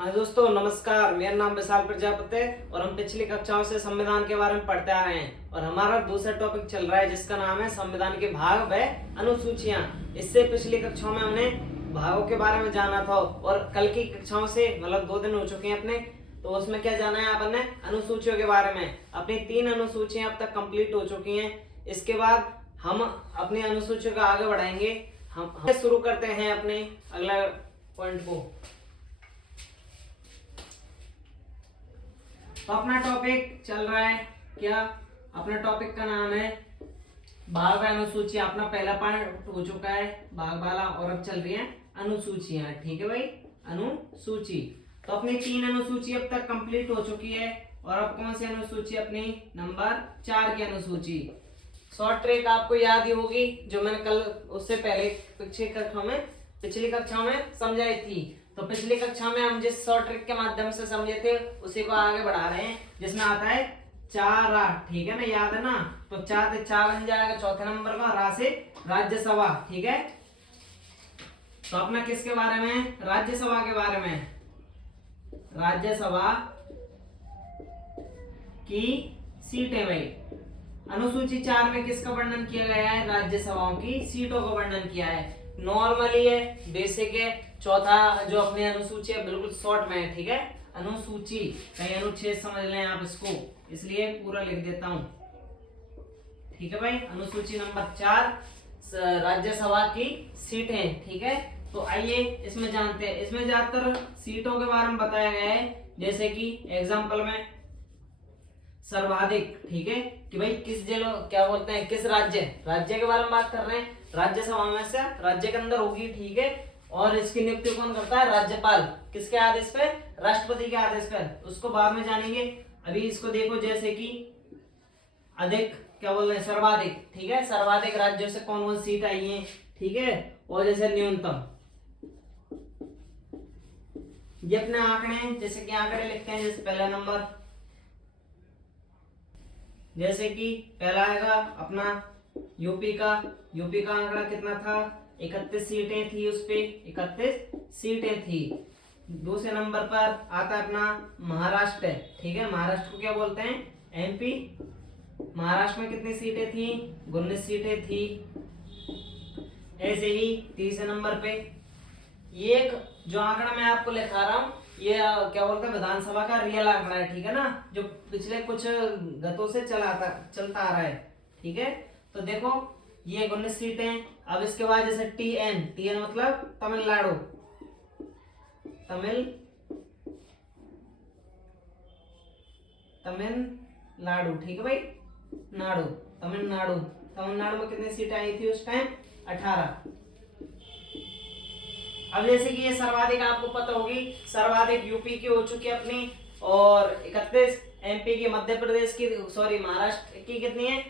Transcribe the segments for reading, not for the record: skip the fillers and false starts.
हाँ दोस्तों नमस्कार, मेरा नाम विशाल प्रजापति है और हम पिछली कक्षाओं से संविधान के बारे में पढ़ते आ रहे हैं और हमारा दूसरा टॉपिक चल रहा है जिसका नाम है संविधान के भाग व अनुसूचियां। इससे पिछली कक्षाओं में हमने भागों के बारे में जाना था और कल की कक्षाओं से मतलब 2 दिन हो चुके हैं अपने, तो उसमें क्या जाना है अपन ने अनुसूचियों के बारे में। अपनी 3 अनुसूचियां अब तक कंप्लीट हो चुकी हैं। इसके बाद हम अपनी अनुसूचियों का आगे बढ़ाएंगे। हम शुरू करते हैं अपने अगला पॉइंट को। तो अपना टॉपिक चल रहा है क्या, अपना टॉपिक का नाम है भाग व अनुसूची। अपना पहला पार्ट हो चुका है भाग वाला और अब चल रही है अनुसूचियां। ठीक है भाई, अनुसूची। तो अपनी 3 अनुसूची अब तक कंप्लीट हो चुकी है और अब कौन सी अनुसूची, अपनी नंबर 4 की अनुसूची। शॉर्ट ट्रिक आपको याद ही होगी जो मैंने कल उससे पहले पिछली कक्षाओं में समझाई थी। तो पिछली कक्षा में हम जिस शॉर्ट ट्रिक के माध्यम से समझे थे उसी को आगे बढ़ा रहे हैं, जिसमें आता है 4 रा। ठीक है ना, याद है ना। तो 4 से 4 बन जाएगा चौथे नंबर का, रा से राज्यसभा। ठीक है, तो अपना किसके बारे में, राज्यसभा के बारे में। राज्यसभा की सीटें भाई, अनुसूची 4 में किसका वर्णन किया गया है, राज्यसभाओं की सीटों का वर्णन किया है। नॉर्मली है, बेसिक है। चौथा जो अपनी अनुसूची है बिल्कुल शॉर्ट में है। ठीक है, अनुसूची कहीं अनुच्छेद समझ लें आप इसको, इसलिए पूरा लिख देता हूं। ठीक है भाई, अनुसूची नंबर 4 राज्यसभा की सीटें। ठीक है, तो आइए इसमें जानते हैं। इसमें ज्यादातर सीटों के बारे में बताया गया है, जैसे कि एग्जाम्पल में सर्वाधिक। ठीक है, कि भाई किस जिलों क्या बोलते हैं, किस राज्य के बारे में बात कर रहे हैं। राज्यसभा में से राज्य के अंदर होगी। ठीक है, और इसकी नियुक्ति कौन करता है, राज्यपाल। किसके आदेश पे, राष्ट्रपति के आदेश पर। उसको बाद में जानेंगे। अभी इसको देखो, जैसे कि अधिक क्या बोल रहे हैं, सर्वाधिक। ठीक है, सर्वाधिक राज्यों से कौन कौन सीट आई है। ठीक है, और जैसे न्यूनतम, ये अपने आंकड़े हैं। जैसे कि आंकड़े लिखते हैं, जैसे पहला नंबर, जैसे कि पहला आएगा अपना यूपी का आंकड़ा कितना था, 31 सीटें थी। उस पे 31 सीटें थी। दूसरे नंबर पर आता है अपना महाराष्ट्र। ठीक है, महाराष्ट्र को क्या बोलते हैं, एमपी। महाराष्ट्र में कितनी सीटें थी, 19 सीटें थी। ऐसे ही तीसरे नंबर पे ये एक जो आंकड़ा मैं आपको लिखा रहा हूं, ये क्या बोलते हैं, विधानसभा का रियल आंकड़ा है। ठीक है ना, जो पिछले कुछ गतों से चलता आ रहा है। ठीक है, तो देखो ये 19 सीटें। अब इसके बाद जैसे टीएन मतलब तमिलनाडु, तमिलनाडु। ठीक है भाई, तमिलनाडु में कितनी सीटें आई थी उस टाइम, 18। अब जैसे कि ये सर्वाधिक आपको पता होगी, सर्वाधिक यूपी की हो चुकी है अपनी, और 31 एमपी की, मध्य प्रदेश की, सॉरी महाराष्ट्र की कितनी है,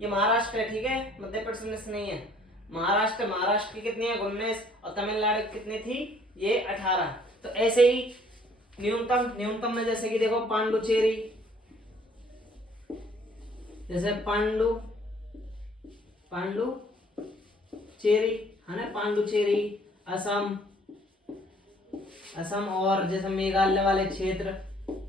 ये महाराष्ट्र है। ठीक है, मध्य प्रदेश नहीं है, महाराष्ट्र की कितनी है, 19, और तमिलनाडु की कितनी थी, ये 18। तो ऐसे ही न्यूनतम में जैसे कि देखो पांडुचेरी, जैसे पांडुचेरी है ना, पांडुचेरी, असम और जैसे मेघालय वाले क्षेत्र,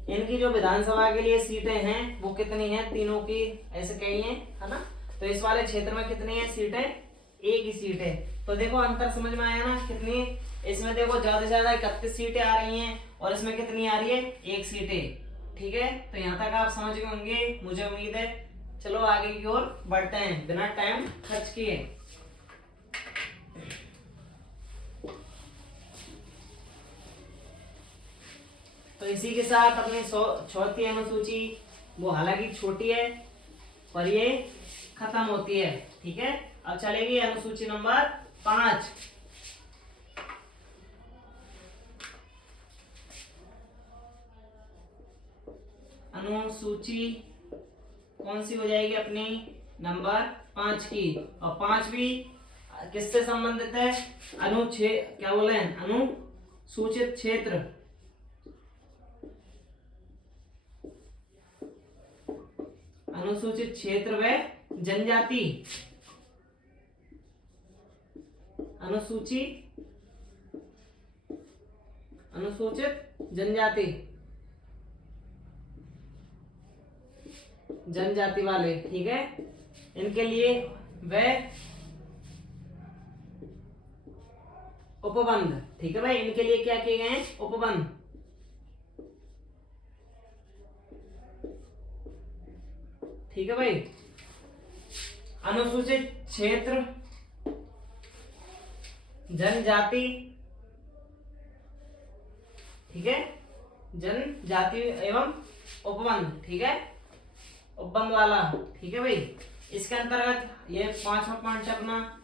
इनकी जो विधानसभा के लिए सीटें हैं वो कितनी हैं, तीनों की ऐसे कही हैं, है ना। तो इस वाले क्षेत्र में कितनी है सीटें, एक ही सीट है। तो देखो अंतर समझ में आया ना, कितनी, इसमें देखो ज्यादा से ज्यादा 31 सीटें आ रही हैं और इसमें कितनी आ रही है, एक सीटें। ठीक है, तो यहाँ तक आप समझ गए होंगे, मुझे उम्मीद है। चलो आगे की ओर बढ़ते हैं बिना टाइम खर्च किए। तो इसी के साथ अपनी चौथी अनुसूची, वो हालांकि छोटी है पर ये खत्म होती है। ठीक है, अब चलेगी अनुसूची नंबर 5। अनुसूची कौन सी हो जाएगी अपनी, नंबर 5 की। और 5 भी किससे संबंधित है, अनुच्छेद क्या बोले हैं, अनुसूचित क्षेत्र। अनुसूचित क्षेत्र व जनजाति, अनुसूचित जनजाति, जनजाति वाले, ठीक है, इनके लिए वह उपबंध, ठीक है भाई, इनके लिए क्या किए गए हैं, उपबंध। ठीक है भाई। अनुसूचित क्षेत्र, जनजाति, ठीक है, जनजाति एवं उपबंध, ठीक है, उपबंध वाला, ठीक है भाई। इसके अंतर्गत ये 5वां पॉइंट है अपना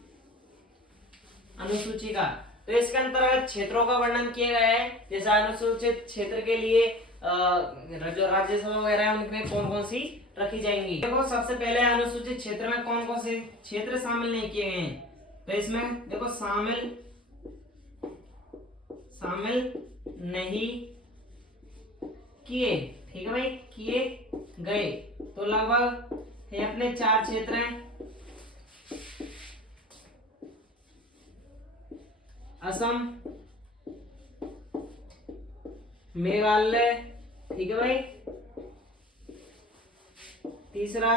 अनुसूची का। तो इसके अंतर्गत क्षेत्रों का वर्णन किया गया है, जैसे अनुसूचित क्षेत्र के लिए जो राज्यसभा वगैरह है उनमें कौन कौन सी रखी जाएंगी। देखो सबसे पहले अनुसूचित क्षेत्र में कौन कौन से क्षेत्र शामिल नहीं किए गए हैं, तो इसमें देखो शामिल नहीं किए, ठीक है भाई, किए गए, तो लगभग ये अपने 4 क्षेत्र हैं, असम, मेघालय, ठीक है भाई, तीसरा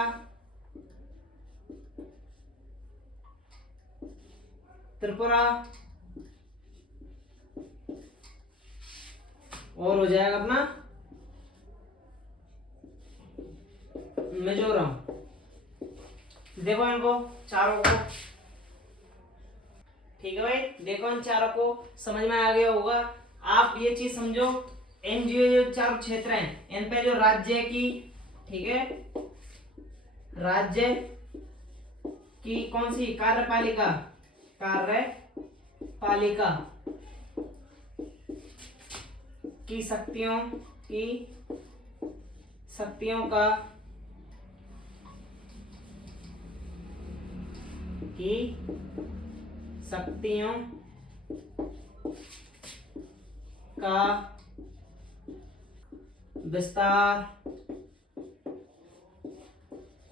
त्रिपुरा, और हो जाएगा अपना मिजोरम। देखो इनको चारों को, ठीक है भाई, देखो इन चारों को समझ में आ गया होगा। आप ये चीज समझो, इन जो चारों क्षेत्र हैं इन पे जो राज्य की, ठीक है, राज्य की कौन सी कार्यपालिका की शक्तियों का विस्तार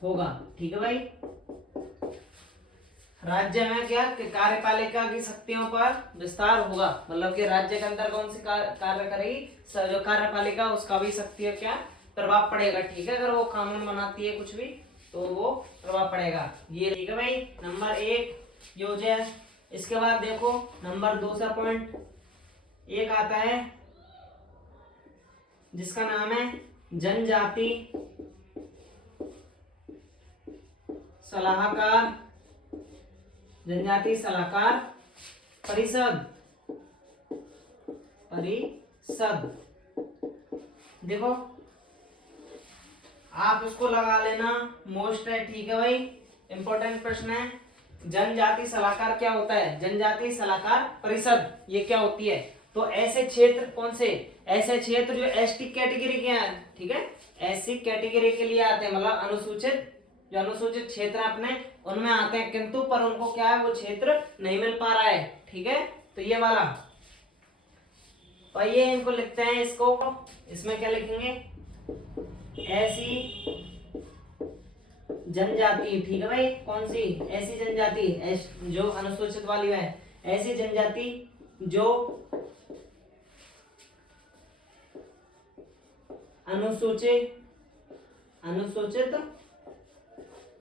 होगा, ठीक है भाई। राज्य में क्या कि कार्यपालिका की शक्तियों पर विस्तार होगा, मतलब कि राज्य के अंदर कौन सी कार्य करेगी, जो कार्यपालिका उसका भी शक्तियों क्या प्रभाव पड़ेगा, ठीक है। अगर वो कानून बनाती है कुछ भी तो वो प्रभाव पड़ेगा, ये, ठीक है भाई। नंबर 1 ये हो जाए। इसके बाद देखो नंबर 2 सा पॉइंट 1 आता है जिसका नाम है जनजाति सलाहकार परिषद। देखो आप उसको लगा लेना, मोस्ट है, ठीक है भाई, इंपॉर्टेंट प्रश्न है। जनजाति सलाहकार क्या होता है, जनजाति सलाहकार परिषद ये क्या होती है, तो ऐसे क्षेत्र कौन से, ऐसे क्षेत्र जो एसटी कैटेगरी के हैं, ठीक है, एससी कैटेगरी के लिए आते हैं, मतलब अनुसूचित क्षेत्र अपने उनमें आते हैं, किंतु पर उनको क्या है वो क्षेत्र नहीं मिल पा रहा है, ठीक है। तो ये वाला, और ये इनको लिखते हैं, इसको इसमें क्या लिखेंगे, ऐसी जनजाति, ठीक है भाई, कौन सी, ऐसी जनजाति जो अनुसूचित वाली है, ऐसी जनजाति जो अनुसूचित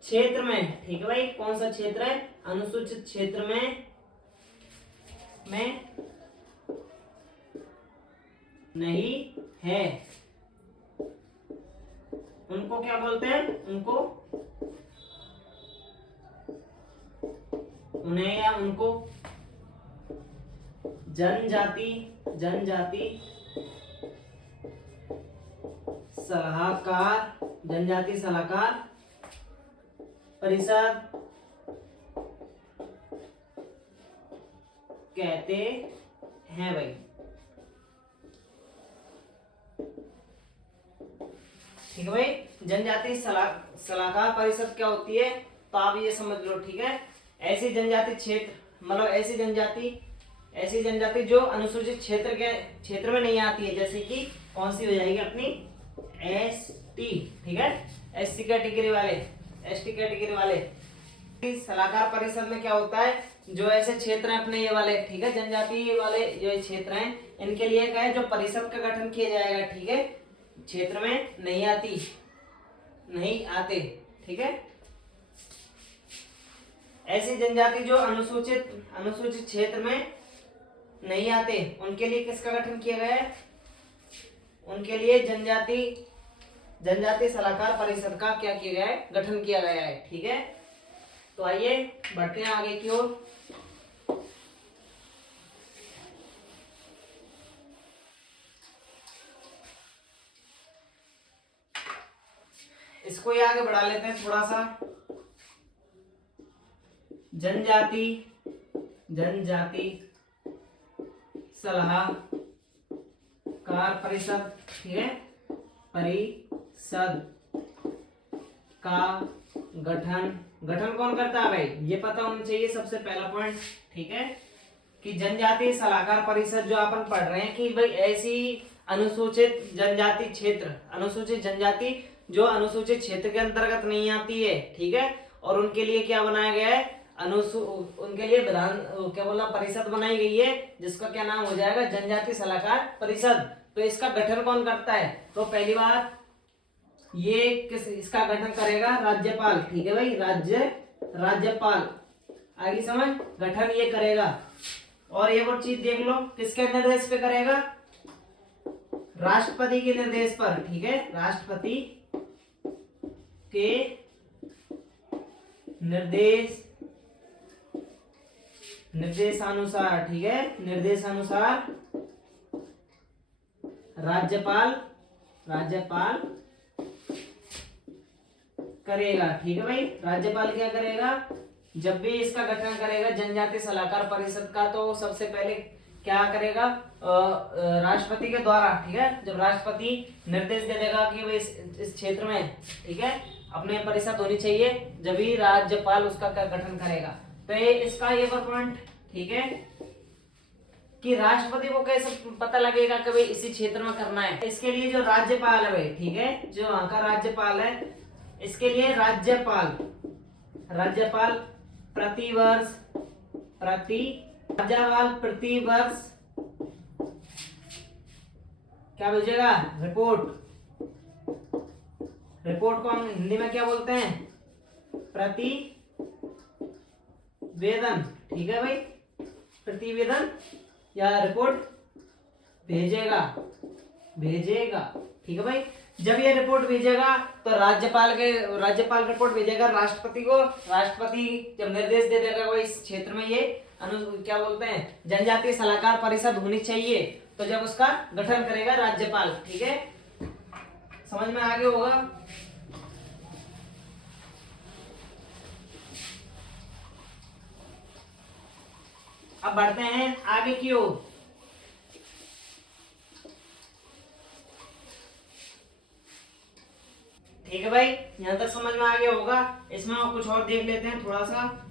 क्षेत्र में, ठीक है भाई, कौन सा क्षेत्र है, अनुसूचित क्षेत्र में नहीं है, उनको क्या बोलते हैं, उन्हें या उनको जनजाति सलाहकार परिषद कहते हैं भाई, ठीक है भाई। जनजाति सलाहकार परिषद क्या होती है, तो आप ये समझ लो, ठीक है। ऐसी जनजाति क्षेत्र, मतलब ऐसी जनजाति जो अनुसूचित क्षेत्र में नहीं आती है, जैसे कि कौन सी हो जाएगी अपनी एसटी, ठीक है, एससी कैटेगरी वाले, एसटी कैटेगरी वाले। सलाहकार परिषद में क्या होता है, जो ऐसे क्षेत्र हैं अपने ये वाले, ठीक है, जनजाति वाले जो क्षेत्र हैं, इनके लिए क्या है, जो परिषद का गठन किया जाएगा, ठीक है, क्षेत्र में नहीं आते, ठीक है। ऐसी जनजाति जो अनुसूचित क्षेत्र में नहीं आते, उनके लिए किसका गठन किया गया है, उनके लिए जनजाति सलाहकार परिषद का क्या किया गया है, गठन किया गया है, ठीक है। तो आइए बढ़ते हैं आगे की ओर। इसको ये आगे बढ़ा लेते हैं थोड़ा सा। जनजाति सलाहकार परिषद, ठीक है, परिषद का गठन कौन करता है भाई, ये पता होना चाहिए सबसे पहला पॉइंट, ठीक है, कि जनजाति सलाहकार परिषद जो अपन पढ़ रहे हैं कि भाई ऐसी अनुसूचित जनजाति जो अनुसूचित क्षेत्र के अंतर्गत नहीं आती है, ठीक है, और उनके लिए क्या बनाया गया है, उनके लिए परिषद बनाई गई है, जिसका क्या नाम हो जाएगा, जनजाति सलाहकार परिषद। तो इसका गठन कौन करता है, तो पहली बात ये इसका गठन करेगा राज्यपाल, ठीक है भाई, राज्यपाल, आगे समझ, गठन ये करेगा। और एक और चीज देख लो, किसके निर्देश पे करेगा, राष्ट्रपति के निर्देश पर, ठीक है, राष्ट्रपति के निर्देशानुसार, ठीक है, निर्देशानुसार राज्यपाल करेगा, ठीक है भाई। राज्यपाल क्या करेगा, जब भी इसका गठन करेगा जनजाति सलाहकार परिषद का, तो सबसे पहले क्या करेगा, राष्ट्रपति के द्वारा, ठीक है, जब राष्ट्रपति निर्देश दे देगा कि भाई इस क्षेत्र में, ठीक है, अपने परिषद होनी चाहिए, जब भी राज्यपाल उसका गठन करेगा। तो ये इसका ये पॉइंट, ठीक है, कि राष्ट्रपति को कैसे पता लगेगा कि भाई इसी क्षेत्र में करना है। इसके लिए जो राज्यपाल है भाई, ठीक है, जो वहां का राज्यपाल है, इसके लिए राज्यपाल प्रतिवर्ष क्या भेजेगा, रिपोर्ट को हम हिंदी में क्या बोलते हैं, प्रतिवेदन, ठीक है भाई, प्रतिवेदन या रिपोर्ट भेजेगा, ठीक है भाई। जब ये रिपोर्ट भेजेगा तो राज्यपाल रिपोर्ट भेजेगा राष्ट्रपति को, राष्ट्रपति जब निर्देश दे देगा वो इस क्षेत्र में ये क्या बोलते हैं, जनजातीय सलाहकार परिषद होनी चाहिए, तो जब उसका गठन करेगा राज्यपाल, ठीक है, समझ में आगे होगा। अब बढ़ते हैं आगे की ओर। ठीक है भाई, यहां तक समझ में आ गया होगा। इसमें हम कुछ और देख लेते हैं, थोड़ा सा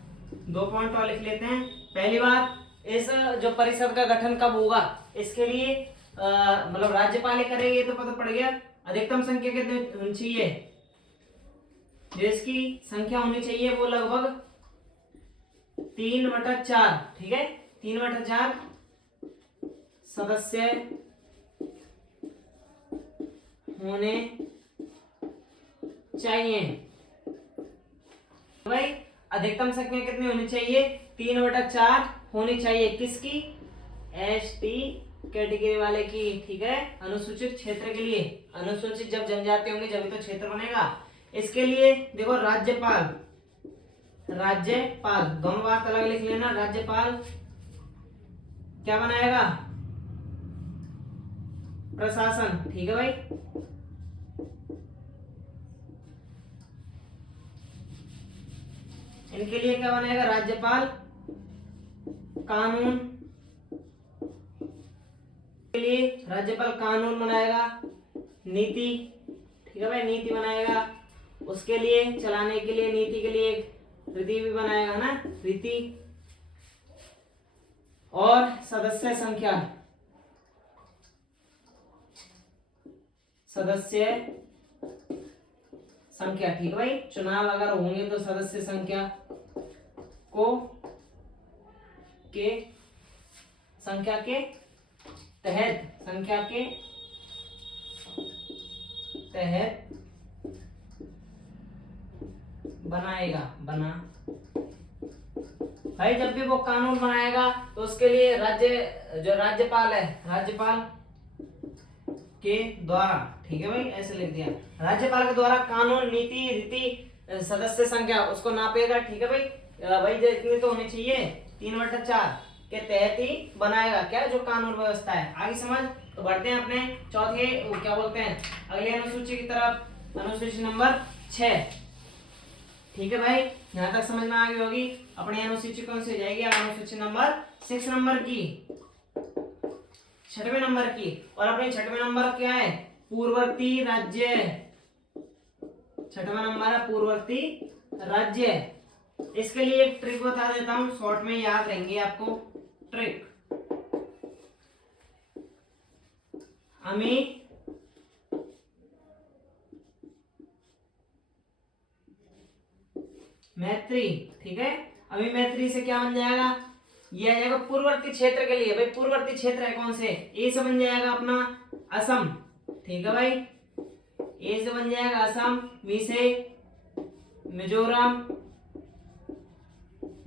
2 पॉइंट और लिख लेते हैं। पहली बात, इस जो परिषद का गठन कब होगा, इसके लिए मतलब राज्यपाल करेंगे, तो पता पड़ गया। अधिकतम संख्या कितनी होनी चाहिए, जो इसकी संख्या होनी चाहिए वो लगभग 3/4, ठीक है, 3/4 सदस्य होने चाहिए। भाई अधिकतम संख्या कितनी होनी चाहिए, 3/4 होनी चाहिए, किसकी, ST कैटेगरी वाले की, ठीक है, अनुसूचित क्षेत्र के लिए। अनुसूचित जब जनजाति होंगे जब तो क्षेत्र बनेगा। इसके लिए देखो राज्यपाल दोनों बात अलग लिख लेना। राज्यपाल क्या बनाएगा, प्रशासन, ठीक है भाई। इनके लिए क्या बनाएगा, राज्यपाल कानून के लिए राज्यपाल कानून बनाएगा, नीति, ठीक है भाई, नीति बनाएगा। उसके लिए चलाने के लिए, नीति के लिए एक रीति भी बनाएगा ना, रीति। और सदस्य संख्या, ठीक है भाई, चुनाव अगर होंगे तो सदस्य संख्या को के संख्या के तहत बनाएगा भाई जब भी वो कानून बनाएगा तो उसके लिए राज्यपाल है, राज्यपाल के द्वारा, ठीक है भाई, ऐसे लिख दिया, राज्यपाल के द्वारा कानून नीति रीति सदस्य संख्या उसको नापेगा, ठीक है भाई। भाई इतनी तो होनी चाहिए 3/4 के तहत ही बनाएगा क्या, जो कानून व्यवस्था है। आगे समझ। तो बढ़ते हैं अपने चौथे क्या बोलते हैं अगली अनुसूची की तरफ, अनुसूची नंबर 6, ठीक है भाई। यहाँ तक समझ में आ गई होगी। अपनी अनुसूची कौन सी हो जाएगी, अनुसूची नंबर 6 नंबर की, 6वें नंबर की। और अपने 6वें नंबर क्या है, पूर्ववर्ती राज्य, 6वां नंबर है पूर्ववर्ती राज्य। इसके लिए एक ट्रिक बता देता हूं, शॉर्ट में याद रहेंगे आपको ट्रिक। अमी मैत्री, ठीक है। अभी मैत्री से क्या बन जाएगा, ये आ जाएगा पूर्ववर्ती क्षेत्र के लिए। भाई पूर्ववर्ती क्षेत्र है कौन से, ए से बन जाएगा अपना असम, ठीक है भाई, ए से बन जाएगा असम, मी से मिजोरम,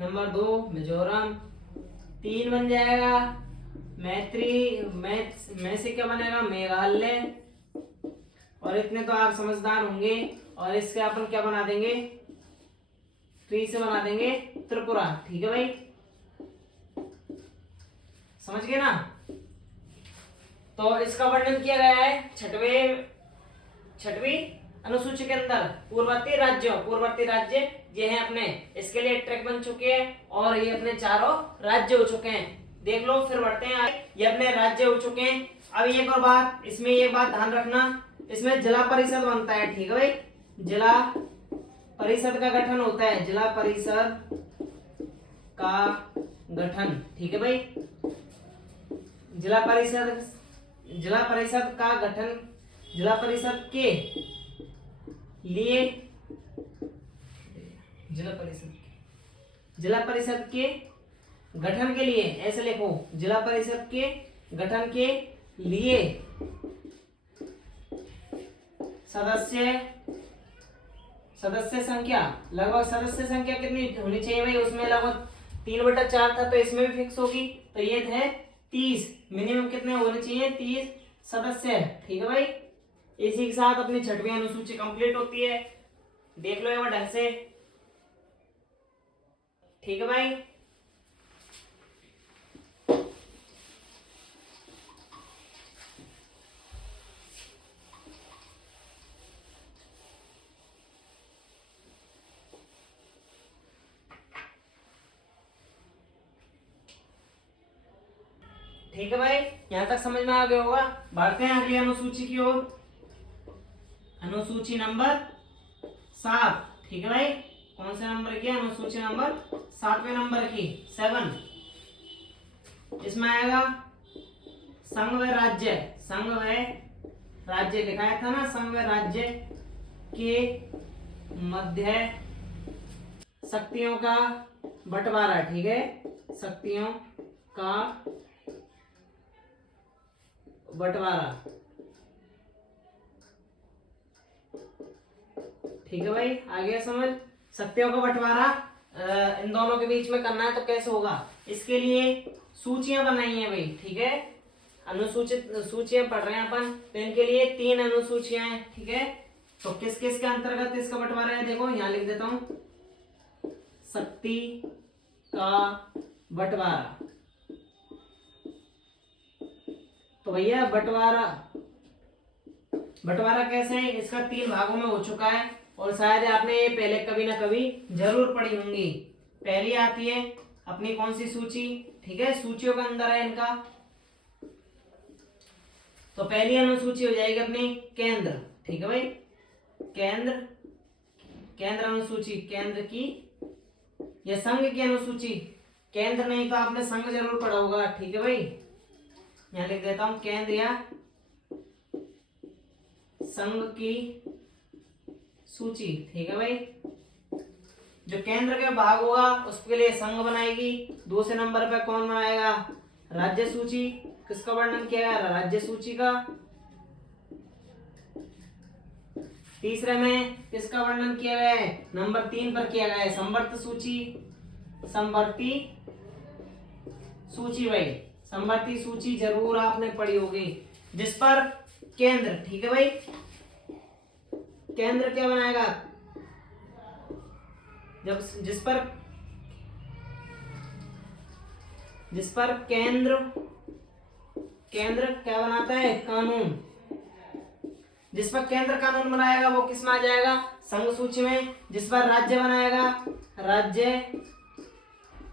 नंबर 2 मिजोरम, 3 बन जाएगा मैत्री, मैं से क्या बनेगा मेघालय। और इतने तो आप समझदार होंगे। और इसके अपन क्या बना देंगे, 3 से बना देंगे त्रिपुरा, ठीक है भाई, समझ गए ना। तो इसका वर्णन किया गया है छठवीं अनुसूची के अंदर, पूर्ववर्ती राज्य ये है अपने, इसके लिए ट्रैक बन चुके हैं और ये अपने चारों राज्य हो चुके हैं। देख लो, फिर बढ़ते हैं आगे। ये अपने राज्य हो चुके हैं। अब एक और बात, इसमें ये बात ध्यान रखना, इसमें जिला परिषद बनता है, ठीक है भाई, जिला परिषद का गठन होता है, जिला परिषद का गठन, ठीक है भाई, जिला परिषद का गठन, जिला परिषद के लिए, जिला परिषद के गठन के लिए, ऐसे लिखो, जिला परिषद के गठन के लिए सदस्य संख्या लगभग, सदस्य संख्या कितनी होनी चाहिए भाई, उसमें लगभग 3/4 था, तो इसमें भी फिक्स होगी, तो ये है 30, मिनिमम कितने होने चाहिए, 30 सदस्य, ठीक है भाई। इसी के साथ अपनी 6वीं अनुसूची कंप्लीट होती है। देख लो एक बार ढंग से, ठीक है भाई। ठीक है भाई, यहां तक समझ में आ गया होगा। बढ़ते हैं अगली अनुसूची की ओर, अनुसूची नंबर 7, ठीक है भाई, कौन से नंबर की, अनुसूची नंबर 7वें नंबर की, 7। इसमें आएगा संघ व राज्य लिखाया था ना, संघ व राज्य के मध्य शक्तियों का बंटवारा, ठीक है, शक्तियों का बंटवारा, ठीक है भाई। आगे समझ, शक्तियों का बंटवारा इन दोनों के बीच में करना है, तो कैसे होगा, इसके लिए सूचियां बनाई है भाई, ठीक है, अनुसूचित सूचियां पढ़ रहे हैं अपन, तो इनके लिए 3 अनुसूचियां हैं, ठीक है। तो किस किस के अंतर्गत इसका बंटवारा है, देखो यहां लिख देता हूं, शक्ति का बंटवारा। तो भैया बंटवारा कैसे है, इसका 3 भागों में हो चुका है, और शायद आपने ये पहले कभी ना कभी जरूर पढ़ी होंगी। पहली आती है अपनी कौन सी सूची, ठीक है, सूचियों का अंदर है इनका। तो पहली अनुसूची हो जाएगी अपनी केंद्र, ठीक है भाई, केंद्र अनुसूची, केंद्र की या संघ की अनुसूची, केंद्र नहीं तो आपने संघ जरूर पढ़ा होगा, ठीक है भाई। यहां लिख देता हूं केंद्र या संघ की सूची, ठीक है भाई। जो केंद्र के भाग होगा उसके लिए संघ बनाएगी। दूसरे नंबर पे कौन बनाएगा? राज्य सूची। किसका वर्णन किया गया? राज्य सूची का। तीसरे में किसका वर्णन किया गया है? नंबर 3 पर किया गया है संवर्त सूची। संवर्ती सूची भाई, संवर्ती सूची जरूर आपने पढ़ी होगी, जिस पर केंद्र, ठीक है भाई, केंद्र क्या बनाएगा? जब जिस पर केंद्र क्या बनाता है? कानून। जिस पर केंद्र कानून बनाएगा वो किस में आ जाएगा? संघ सूची में। जिस पर राज्य बनाएगा, राज्य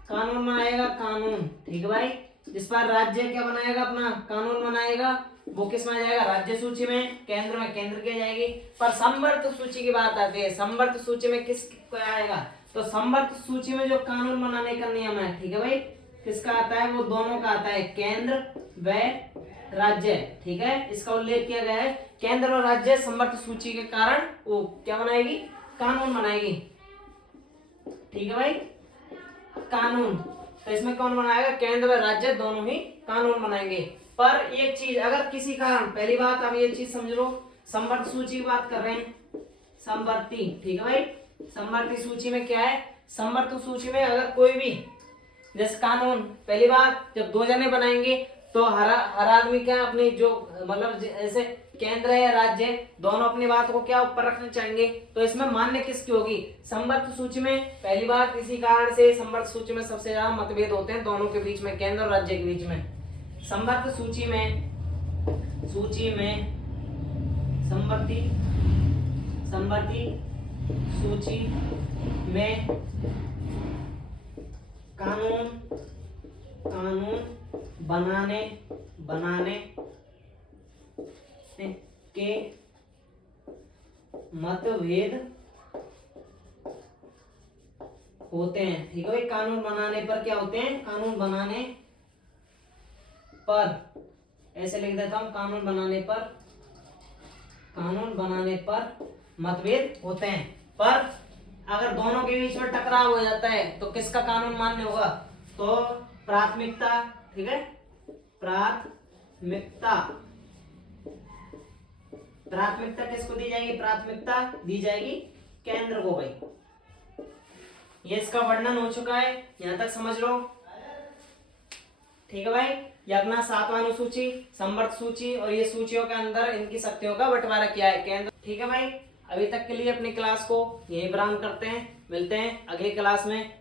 कानून बनाएगा, कानून, ठीक है भाई। जिस पर राज्य क्या बनाएगा? अपना कानून बनाएगा, वो किस में आ जाएगा? राज्य सूची में। केंद्र में केंद्र की जाएगी। पर संवर्त सूची की बात आती है, संवर्त सूची में किस आएगा? तो संवर्त सूची में जो कानून बनाने का नियम है, ठीक है भाई, किसका आता है? वो दोनों का आता है, केंद्र व राज्य, ठीक है। इसका उल्लेख किया गया है। केंद्र और राज्य संवर्त सूची के कारण वो क्या बनाएगी? कानून बनाएगी, ठीक है भाई, कानून। तो इसमें कौन बनाएगा? केंद्र व राज्य दोनों ही कानून बनाएंगे। पर एक चीज, अगर किसी कारण, पहली बात आप ये चीज समझ लो, संवर्त सूची की बात कर रहे हैं, संवर्ती, ठीक है भाई। संवर्ती सूची में क्या है? संवर्त सूची में अगर कोई भी जैसे कानून, पहली बात, जब दो जने बनाएंगे तो हर आदमी क्या अपनी जो मतलब जैसे केंद्र है राज्य, दोनों अपनी बात को क्या ऊपर रखना चाहेंगे, तो इसमें मान्य किसकी होगी? संवर्त सूची में। पहली बात, इसी कारण से संवर्त सूची में सबसे ज्यादा मतभेद होते हैं दोनों के बीच में, केंद्र और राज्य के बीच में। संवर्त सूची में संवर्ती सूची में कानून बनाने के मतभेद होते हैं, ठीक है भाई। कानून बनाने पर क्या होते हैं? कानून बनाने पर, ऐसे लिख देता हूं, कानून बनाने पर मतभेद होते हैं। पर अगर दोनों के बीच में टकराव हो जाता है तो किसका कानून मान्य होगा? तो प्राथमिकता, ठीक है, प्राथमिकता किसको दी जाएगी? प्राथमिकता दी जाएगी केंद्र को भाई। ये इसका वर्णन हो चुका है, यहां तक समझ लो, ठीक है भाई। ये अपना 7वां अनुसूची, संवर्त सूची, और ये सूचियों के अंदर इनकी शक्तियों का बंटवारा किया है केंद्र, ठीक है भाई। अभी तक के लिए अपनी क्लास को यहीं विराम करते हैं, मिलते हैं अगली क्लास में।